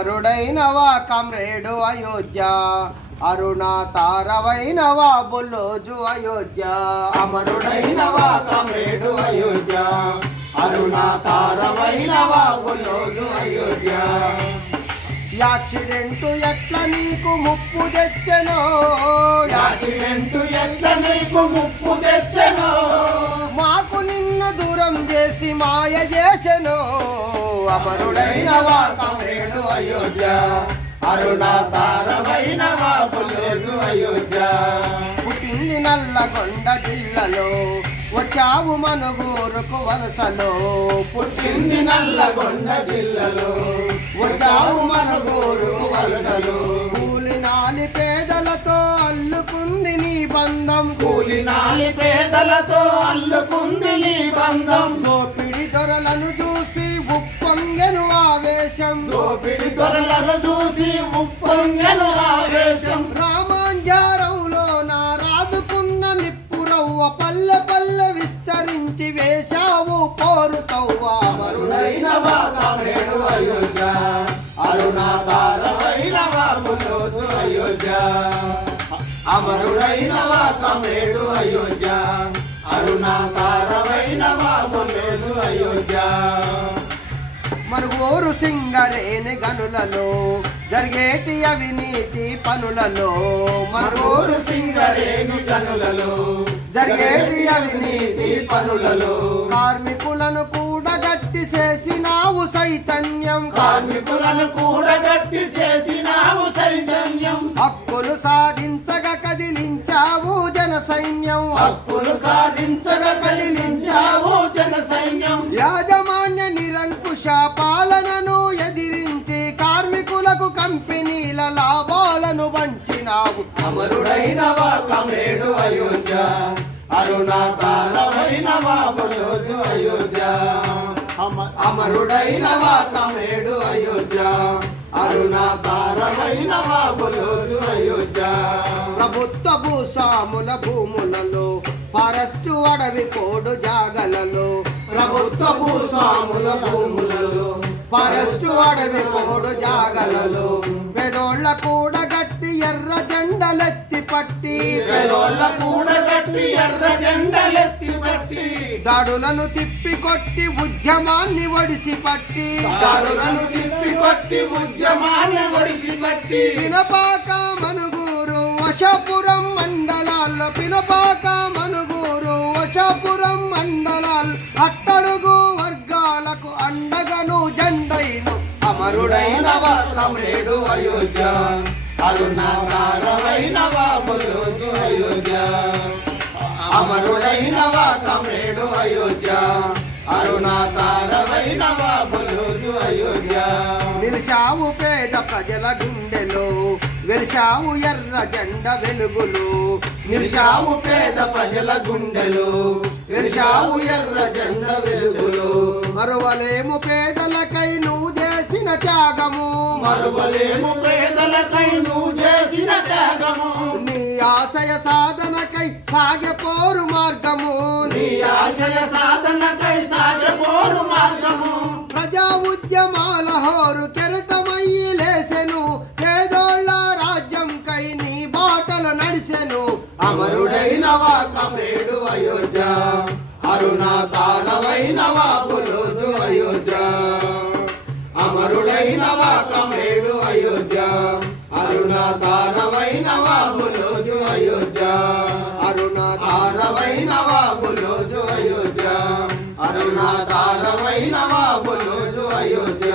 అరుడైనవా కమ్రేడు అయోధ్య, అరుణ తారవైనవా బుల్లోజు అయోధ్య. అమరుడైనవా కమ్రేడు అయోధ్య, అరుణ తారవైనవా Bullozu Ayodhya. Accident ఎట్ల నీకు ముప్పు తెచ్చెనో, యాక్సిడెంటు ఎట్ల నీకు ముప్పు తెచ్చెనో, మాకు నిన్ను దూరం చేసి మాయ చేసెనో. అమరుడైనవా కమ్రేడు అయోధ్య, అరుణ తారవైనవా బుల్లోజు అయోధ్య. పుట్టింది నల్లగొండ జిల్లలో, వచ్చావు మనుగూరుకు వలసలో. పుట్టింది నల్లగొండ జిల్లలో, వచ్చావు మనుగూరుకు వలసలో. కూలినాలి పేదలతో అల్లుకుంది నీ బంధం, కూలినాలి పేదలతో అల్లుకుంది నీ బంధం. దోపిడి దొరలను చూసి ఉప్పొంగెను ఆవేశం, దోపిడి దొరలను చూసి ఉప్పొంగెను ఆవేశం. రామాంజారంలో నా రాజుకున్న నిప్పురవ్వ పల్లె పల్లె విస్తరించి వేశావు పోరుతవ్వ. అమరుడైనవా కమ్రేడు అయోధ్య, అరుణ తారవైనవా బుల్లోజు అయోధ్య. అమరుడైనవా కమ్రేడు అయోధ్య, అరుణ తారవైనవా బుల్లోజు అయోధ్య. మనుగూరు సింగరేణి గనులలో జరిగేటి అవినీతి పనులలో, మనుగూరు సింగరేణి గనులలో జరిగేటి అవినీతి పనులలో. కార్మికులను కూడగట్టి చేసినావు చైతన్యం, కార్మికులను కూడగట్టి చేసినావు చైతన్యం. హక్కులు సాధించగా కదిలించావు జన సైన్యం, హక్కులు సాధించగా కదిలించావు జన సైన్యం. యాజమాన్య నిరంకుశ పాలనను ఎదిరించి కార్మికులకు కంపెనీల లాభాలను వంచినావు. అమరుడైనవా కమ్రేడు అయోధ్య, అరుణ తారవైనవా బుల్లోజు అయోధ్య. అమరుడైనవా కమ్రేడు అయోధ్య, అరుణ తారవైనవా బుల్లోజు అయోధ్య. ప్రభుత్వ భూస్వాముల భూములలో, ఫారెస్టు అడవి పోడు జాగలలో, ప్రభుత్వ భూస్వాముల భూములలో, ఫారెస్టు అడవి పోడు జాగలలో పేదోళ్ళ కూడగట్టి ఎర్ర జెండలెత్తి పట్టి, పేదోళ్ళ కూడగట్టి ఎర్ర జెండలెత్తి పట్టి, దాడులను తిప్పి కొట్టి ఉద్యమాన్ని ఒడిసి పట్టి, దాడులను తిప్పి కొట్టి ఉద్యమాన్ని ఒడిసి పట్టి. పినపాక మనుగూరు వశపురం మండలాల్లో, పినపాక మనుగూరు వశపురం మండలాలు అట్టడుగు వర్గాలకు అండగను జెండైను. అమరుడైనవా కమ్రేడు అయోధ్య, అరుణ తారవైనవా బుల్లోజు అయోధ్య. అమరుడైనవా కమ్రేడు అయోధ్య, అరుణ తారవైనవా బుల్లోజు అయోధ్య. నిలిచావు పేద ప్రజల గుండెలో, వెలిశావు ఎర్ర జెండ వెలుగులు. నిలిచావు పేద ప్రజల గుండెలు, వెలిచావు ఎర్ర జెండ వెలుగులు. మరువలేము పేదలకై నువ్వు చేసిన త్యాగము, మరువలేము పేదలకై నువ్వు చేసిన త్యాగము. నీ ఆశయ సాధనకై సాగపోరు మార్గము, నీ ఆశయ సాధనకై సాగపోరు మార్గము. ప్రజా ఉద్యమాల హోరు కెరటమయ్యి లేసెను, పేదోళ్ళ రాజ్యం కై నీ బాటలు నడిసెను. అమరుడైనవా కమ్రేడు అయోధ్య, అరుణ తారవైనవా బుల్లోజు అయోధ్య. అమరుడైనవా కమ్రేడు అయోధ్య, అరుణ తారవైనవా బుల్లోజు అయోధ్య. అరుణ తారవైనవా బుల్లోజు అయోధ్య, అరుణ తారవైనవా బుల్లోజు అయోధ్య.